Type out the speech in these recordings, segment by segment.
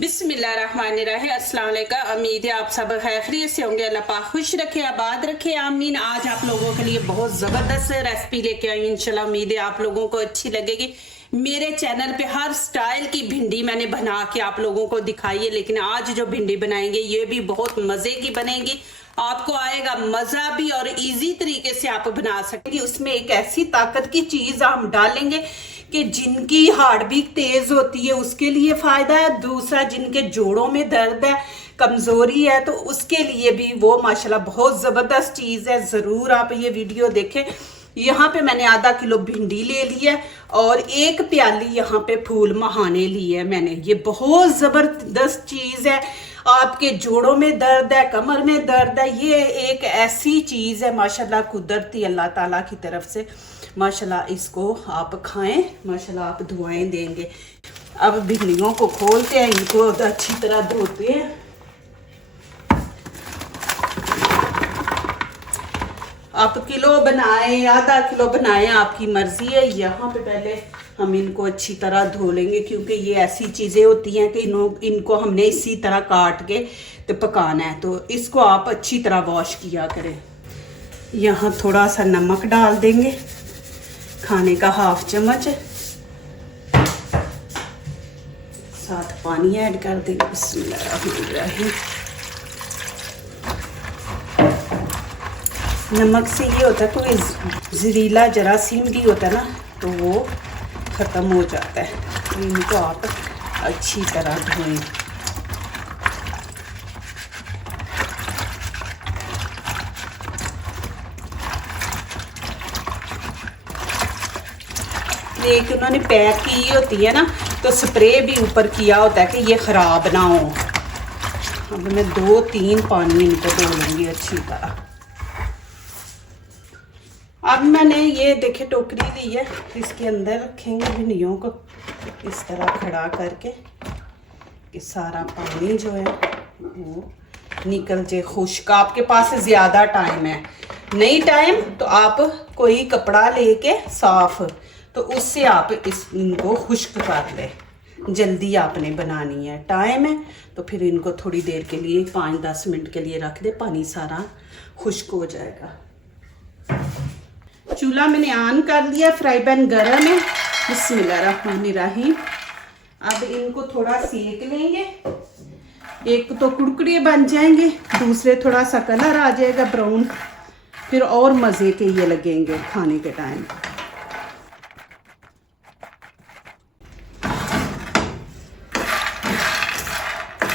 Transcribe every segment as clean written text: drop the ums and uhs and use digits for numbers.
बिस्मिल्लाहिर्रहमानिर्रहीम। अस्सलाम वालेकुम। उम्मीद है आप सब खैरियत से होंगे। अल्लाह पाक खुश रखे, आबाद रखे, आमीन। आज आप लोगों के लिए बहुत ज़बरदस्त रेसिपी लेके आई इंशाल्लाह। उम्मीद है आप लोगों को अच्छी लगेगी। मेरे चैनल पे हर स्टाइल की भिंडी मैंने बना के आप लोगों को दिखाई है, लेकिन आज जो भिंडी बनाएंगे ये भी बहुत मज़े की बनेगी। आपको आएगा मज़ा भी और इजी तरीके से आप बना सकेंगे। उसमें एक ऐसी ताकत की चीज़ हम डालेंगे कि जिनकी हार्ट बीट तेज होती है उसके लिए फायदा है। दूसरा, जिनके जोड़ों में दर्द है, कमजोरी है, तो उसके लिए भी वो माशाल्लाह बहुत जबरदस्त चीज है। जरूर आप ये वीडियो देखें। यहाँ पे मैंने आधा किलो भिंडी ले ली है और एक प्याली यहाँ पे फूल महाने ली है मैंने। ये बहुत जबरदस्त चीज है। आपके जोड़ों में दर्द है, कमर में दर्द है, ये एक ऐसी चीज है माशाल्लाह कुदरती अल्लाह ताला की तरफ से। माशाल्लाह इसको आप खाएं, माशाल्लाह आप दुआएं देंगे। अब भिंडियों को खोलते हैं, इनको अच्छी तरह धोते हैं। आप किलो बनाएं, आधा किलो बनाएं, आपकी मर्जी है। यहाँ पे पहले हम इनको अच्छी तरह धो लेंगे, क्योंकि ये ऐसी चीज़ें होती हैं कि इनको हमने इसी तरह काट के तो पकाना है। तो इसको आप अच्छी तरह वॉश किया करें। यहाँ थोड़ा सा नमक डाल देंगे, खाने का हाफ चम्मच, साथ पानी ऐड कर देंगे। बिस्मिल्लाहिर्रहमानिर्रहीम। नमक से ये होता है कोई जहरीला जरासीम भी होता है ना, तो वो ख़त्म हो जाता है। तो इनको आप अच्छी तरह धोएं। एक उन्होंने पैक की होती है ना, तो स्प्रे भी ऊपर किया होता है कि ये ख़राब ना हो। अब मैं 2-3 पानी इनको धो लूँगी अच्छी तरह। अब मैंने ये देखे टोकरी ली है, इसके अंदर रखेंगे भिंडियों को इस तरह खड़ा करके कि सारा पानी जो है वो निकल जाए खुश्क। आपके पास ज़्यादा टाइम है, नहीं टाइम तो आप कोई कपड़ा लेके साफ, तो उससे आप इनको खुश्क कर ले। जल्दी आपने बनानी है, टाइम है तो फिर इनको थोड़ी देर के लिए 5-10 मिनट के लिए रख दे, पानी सारा खुश्क हो जाएगा। चूल्हा मैंने ऑन कर दिया, फ्राई पैन गर्म है। बिस्मिल्लाहिर्रहमानिर्रहीम। अब इनको थोड़ा सेक लेंगे। एक तो कुरकुरे बन जाएंगे, दूसरे थोड़ा सा कलर आ जाएगा ब्राउन, फिर और मज़े के ये लगेंगे खाने के टाइम।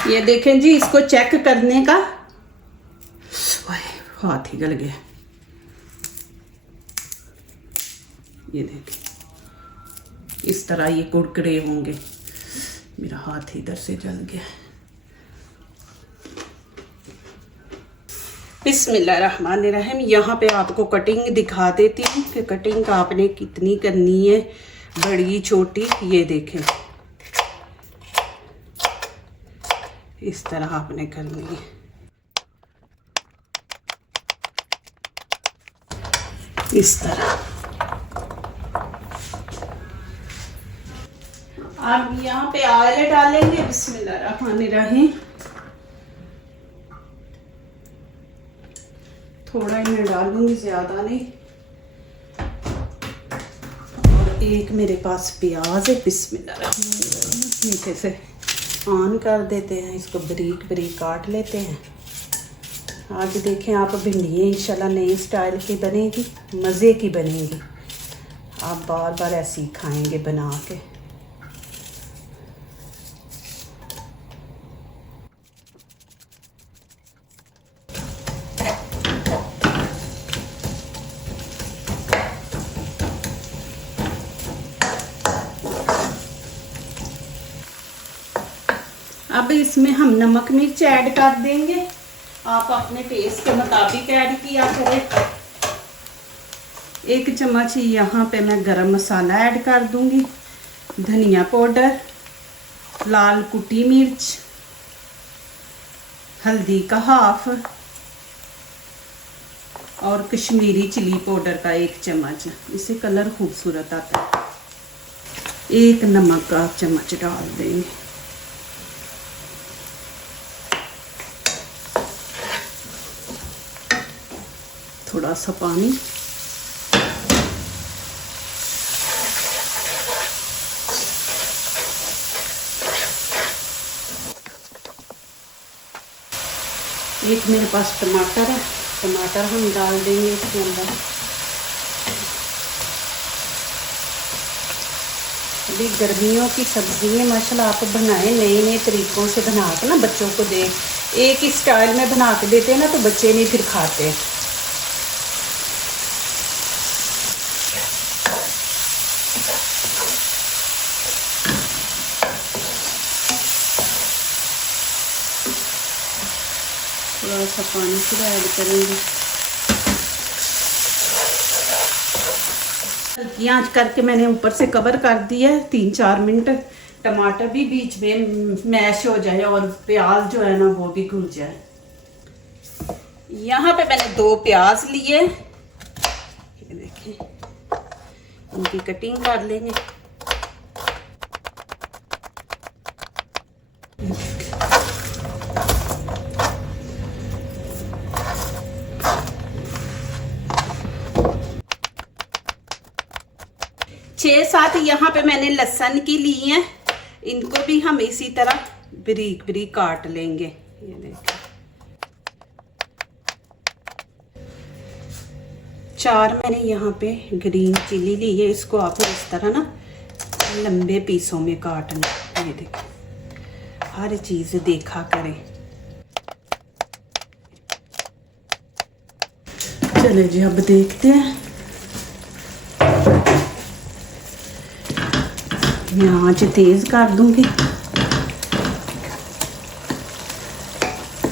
ये देखें जी, इसको चेक करने का हाथ ही गल गया। ये देखें इस तरह ये कुरकुरे होंगे। मेरा हाथ इधर से जल गया। बिस्मिल्लाहिर्रहमानिर्रहीम। यहाँ पे आपको कटिंग दिखा देती हूँ कि कटिंग आपने कितनी करनी है, बड़ी छोटी। ये देखें इस तरह आपने करनी है। इस तरह। अब यहाँ पे ऑयल डालेंगे। बिस्मिल्लाहिर्रहमानिर्रहीम। थोड़ा ही मैं डालूंगी, ज्यादा नहीं। और एक मेरे पास प्याज है। बिस्मिल्लाहिर्रहमानिर्रहीम। नीचे से ऑन कर देते हैं, इसको बारीक बारीक काट लेते हैं। आज देखें आप भिंडियाँ इंशाल्लाह नई स्टाइल की बनेगी, मज़े की बनेगी। आप बार बार ऐसे ही खाएंगे बना के। अब इसमें हम नमक मिर्च ऐड कर देंगे। आप अपने टेस्ट के मुताबिक ऐड किया करें। 1 चम्मच यहाँ पे मैं गरम मसाला ऐड कर दूंगी, धनिया पाउडर, लाल कुटी मिर्च, हल्दी का हाफ और कश्मीरी चिली पाउडर का 1 चम्मच। इससे कलर खूबसूरत आता है। 1 नमक का चम्मच डाल देंगे। थोड़ा सा पानी। एक मेरे पास टमाटर है, टमाटर हम डाल देंगे इसके अंदर। अभी गर्मियों की सब्जियाँ माशाल्लाह आप बनाएं नए नए तरीक़ों से बना के ना, बच्चों को दे। एक ही स्टाइल में बना के देते हैं ना तो बच्चे नहीं फिर खाते। थोड़ा सा पानी फिर ऐड करेंगे। हल्की आंच करके मैंने ऊपर से कवर कर दिया है 3-4 मिनट। टमाटर भी बीच में मैश हो जाए और प्याज जो है ना वो भी घुल जाए। यहाँ पे मैंने 2 प्याज लिए, ये देखिए, इनकी कटिंग कर लेंगे। 6-7 यहाँ पे मैंने लहसुन की ली हैं, इनको भी हम इसी तरह बारीक बारीक काट लेंगे। ये देखिए 4 मैंने यहाँ पे ग्रीन चिली ली है, इसको आपको इस तरह ना लंबे पीसों में काटना। ये देखिए हर चीज़ देखा करें। चले जी अब देखते हैं। मैं आंच तेज़ कर दूंगी।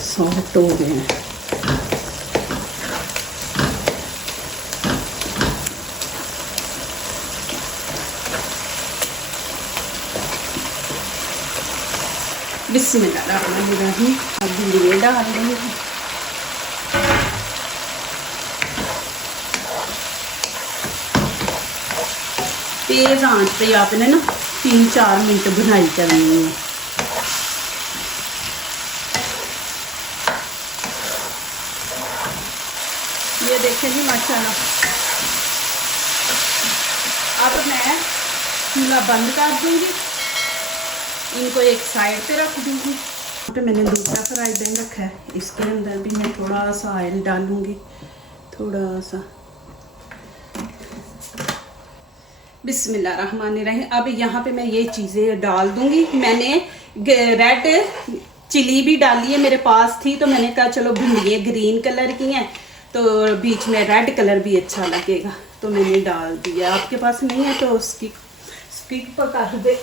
सॉफ्ट हो गए हैं। बिस्मिल्लाहिर्रहमानिर्रहीम। अब ये डाल देंगे। तेज़ आंच पे आपने ना 3-4 मिनट भुनाई करनी है। ये देखें जी माशाल्लाह। अब मैं चूल्हा बंद कर दूंगी, इनको एक साइड पे रख दूंगी। यहाँ पे मैंने दूसरा फ्राई पैन रखा है, इसके अंदर भी मैं थोड़ा सा ऑयल डालूंगी, थोड़ा सा। बिस्मिल्लाहिर्रहमानिर्रहीम। अब यहाँ पे मैं ये चीज़ें डाल दूंगी। मैंने रेड चिली भी डाली है, मेरे पास थी तो मैंने कहा चलो भिंडियाँ ग्रीन कलर की हैं तो बीच में रेड कलर भी अच्छा लगेगा, तो मैंने डाल दिया। आपके पास नहीं है तो उसकी स्किप कर दे।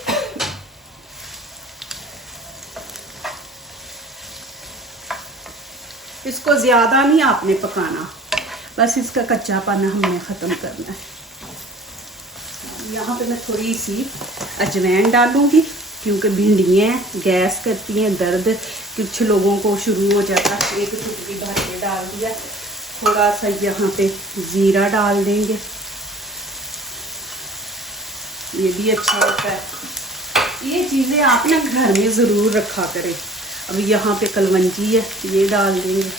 इसको ज़्यादा नहीं आपने पकाना, बस इसका कच्चापन हमने ख़त्म करना है। यहाँ पे मैं थोड़ी सी अजवाइन डालूंगी क्योंकि भिंडियाँ गैस करती हैं, दर्द कुछ लोगों को शुरू हो जाता है। एक चुटकी भर के डाल दिया। थोड़ा सा यहाँ पे ज़ीरा डाल देंगे, ये भी अच्छा होता है। ये चीज़ें आप ना घर में ज़रूर रखा करें। अब यहाँ पे कलवंजी है, ये डाल देंगे।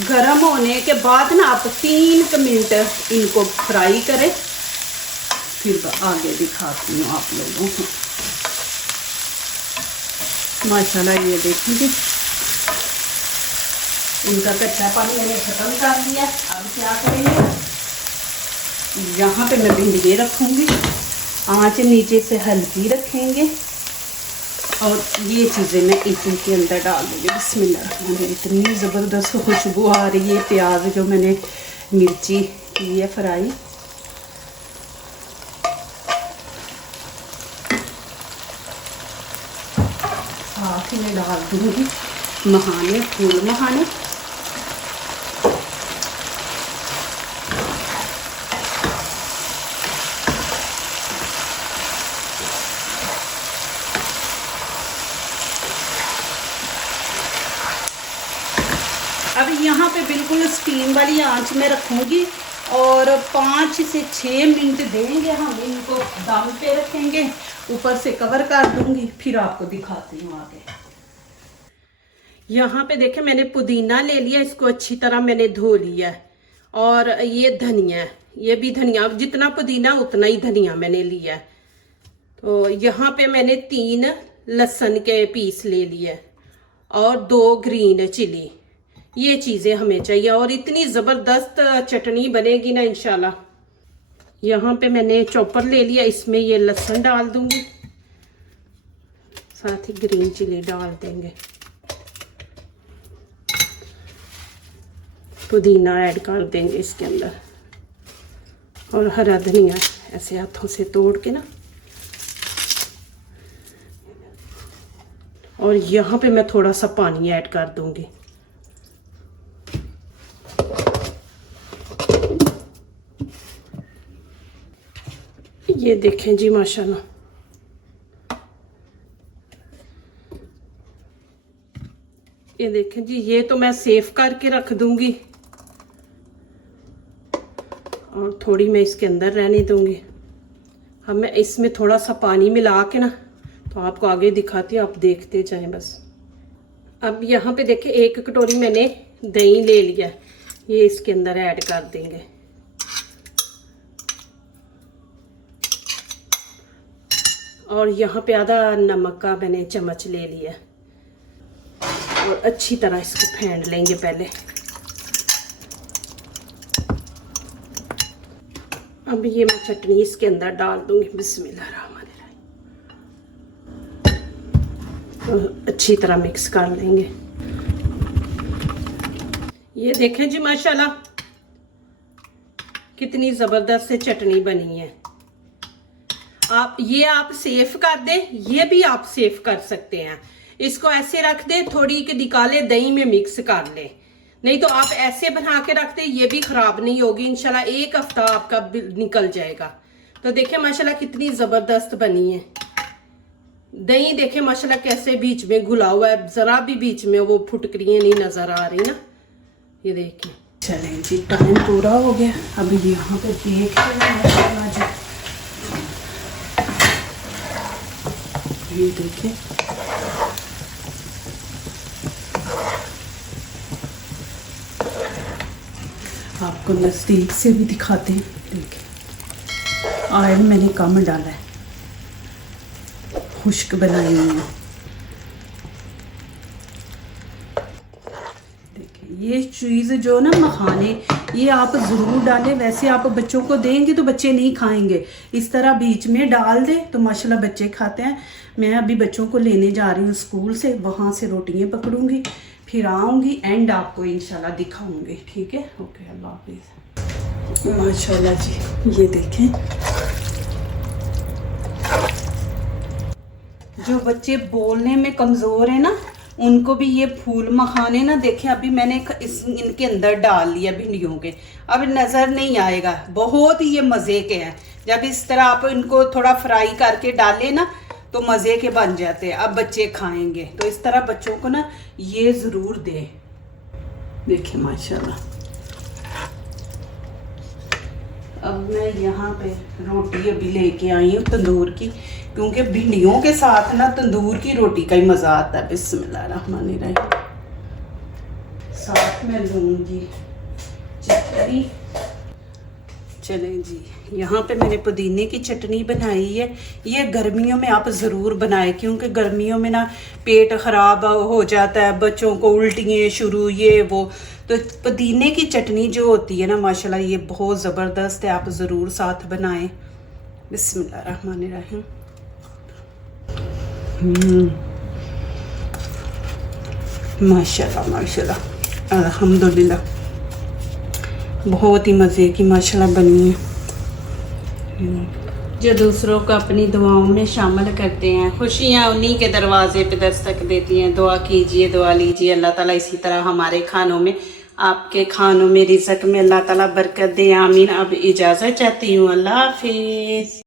गरम होने के बाद ना आप 3 मिनट इनको फ्राई करें, फिर आगे दिखाती हूँ आप लोगों को। माशाल्लाह ये देखिए इनका कच्चा पानी मैंने ख़त्म कर दिया। अब क्या करेंगे, यहाँ पे मैं भिंडी रखूँगी, आँच नीचे से हल्की रखेंगे और ये चीज़ें मैं इनके अंदर डाल दूँगी। बिस्मिल्लाह। इतनी ज़बरदस्त खुशबू आ रही है। प्याज जो मैंने मिर्ची की है फ्राई, साथ में डाल दूँगी मखाने, फूल मखाने। अब यहाँ पे बिल्कुल स्टीम वाली आंच में रखूँगी और 5 से 6 मिनट देंगे हम इनको, दम पे रखेंगे, ऊपर से कवर कर दूँगी, फिर आपको दिखाती हूँ आगे। यहाँ पे देखे मैंने पुदीना ले लिया, इसको अच्छी तरह मैंने धो लिया है। और ये धनिया है, ये भी धनिया, जितना पुदीना उतना ही धनिया मैंने लिया है। तो यहाँ पे मैंने 3 लहसुन के पीस ले लिए और 2 ग्रीन चिली। ये चीज़ें हमें चाहिए और इतनी ज़बरदस्त चटनी बनेगी ना इंशाल्लाह। यहाँ पे मैंने चॉपर ले लिया, इसमें ये लहसुन डाल दूंगी, साथ ही ग्रीन चिली डाल देंगे, पुदीना ऐड कर देंगे इसके अंदर और हरा धनिया ऐसे हाथों से तोड़ के ना। और यहाँ पे मैं थोड़ा सा पानी ऐड कर दूंगी। ये देखें जी माशाल्लाह, ये देखें जी, ये तो मैं सेव करके रख दूंगी और थोड़ी मैं इसके अंदर रहने दूंगी। अब मैं इसमें थोड़ा सा पानी मिला के ना तो आपको आगे दिखाती हूँ, आप देखते जाएं बस। अब यहाँ पे देखें 1 कटोरी मैंने दही ले लिया, ये इसके अंदर ऐड कर देंगे। और यहाँ पे आधा नमक का मैंने चम्मच ले लिया और अच्छी तरह इसको फेंट लेंगे पहले। अब ये मैं चटनी इसके अंदर डाल दूंगी, बिस्मिल्लाहिर्रहमानिर्रहीम। तो अच्छी तरह मिक्स कर लेंगे। ये देखें जी माशाल्लाह कितनी ज़बरदस्त से चटनी बनी है। आप सेव कर दें, ये भी आप सेव कर सकते हैं। इसको ऐसे रख दें, थोड़ी के निकाले दही में मिक्स कर लें, नहीं तो आप ऐसे बना के रख दें, ये भी खराब नहीं होगी इंशाल्लाह, 1 हफ्ता आपका निकल जाएगा। तो देखें माशाल्लाह कितनी ज़बरदस्त बनी है। दही देखें माशाल्लाह कैसे बीच में घुला हुआ है, ज़रा भी बीच में वो फुटकरियाँ नहीं नज़र आ रही ना। ये देखिए, चलें जी टाइम पूरा हो गया। अब यहाँ पे देख रहे, ये देखिए आपको नज़दीक से भी दिखाते हैं। देखिए ऑयल मैंने कम डाला है, खुश्क बनाई हुई है। देखिए ये चीज़ जो ना मखाने, ये आप ज़रूर डालें। वैसे आप बच्चों को देंगे तो बच्चे नहीं खाएंगे, इस तरह बीच में डाल दें तो माशाल्लाह बच्चे खाते हैं। मैं अभी बच्चों को लेने जा रही हूँ स्कूल से, वहाँ से रोटियाँ पकड़ूंगी, फिर आऊँगी, एंड आपको इंशाल्लाह दिखाऊंगी। ठीक है, ओके, अल्लाह हाफिज़। माशाल्लाह जी, ये देखें जो बच्चे बोलने में कमज़ोर है ना, उनको भी ये फूल मखाने ना, देखें अभी मैंने इनके अंदर डाल लिया भिंडियों के। अब नज़र नहीं आएगा, बहुत ही ये मज़े के हैं। जब इस तरह आप इनको थोड़ा फ्राई करके डालें ना तो मज़े के बन जाते हैं, अब बच्चे खाएंगे। तो इस तरह बच्चों को ना ये ज़रूर दें। देखिए माशाल्लाह, अब मैं यहाँ पे रोटी अभी लेके आई हूँ तंदूर की, क्योंकि भिंडियों के साथ ना तंदूर की रोटी का ही मज़ा आता है। बिस्मिल्लाहिर्रहमानिर्रहीम। साथ में लूँगी चटनी। चलें जी, यहाँ पे मैंने पुदीने की चटनी बनाई है। ये गर्मियों में आप ज़रूर बनाएं, क्योंकि गर्मियों में ना पेट ख़राब हो जाता है, बच्चों को उल्टियाँ शुरू, ये वो। तो पुदीने की चटनी जो होती है ना माशाल्लाह, ये बहुत ज़बरदस्त है, आप ज़रूर साथ बनाएं। बिस्मिल्लाहिर्रहमानिर्रहीम। माशाल्लाह माशाल्लाह, अल्हम्दुलिल्लाह, बहुत ही मज़े की माशाल्लाह बनी है। जो दूसरों को अपनी दुआओं में शामिल करते हैं, खुशियाँ उन्हीं के दरवाजे पे दस्तक देती हैं। दुआ कीजिए, दुआ लीजिए, अल्लाह ताला इसी तरह हमारे खानों में, आपके खानों में, रिज़्क़ में अल्लाह ताला बरकत दे, आमीन। अब इजाज़त चाहती हूँ, अल्लाह हाफिज़।